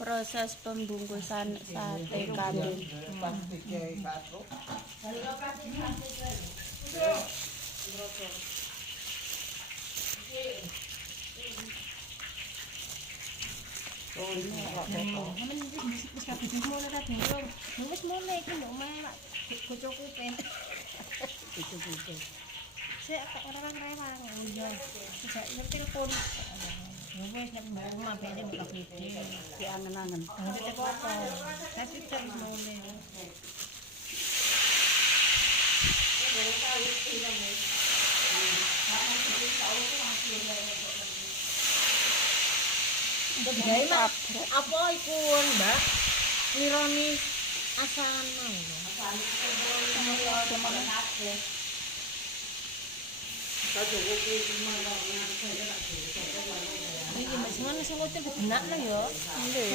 Proses pembungkusan sate kambing. Angen-angen. Apa iku, Mbak? Nironi asalan mau. Iki Mbak Sungan sing ngoten benak lho ya. Nggih.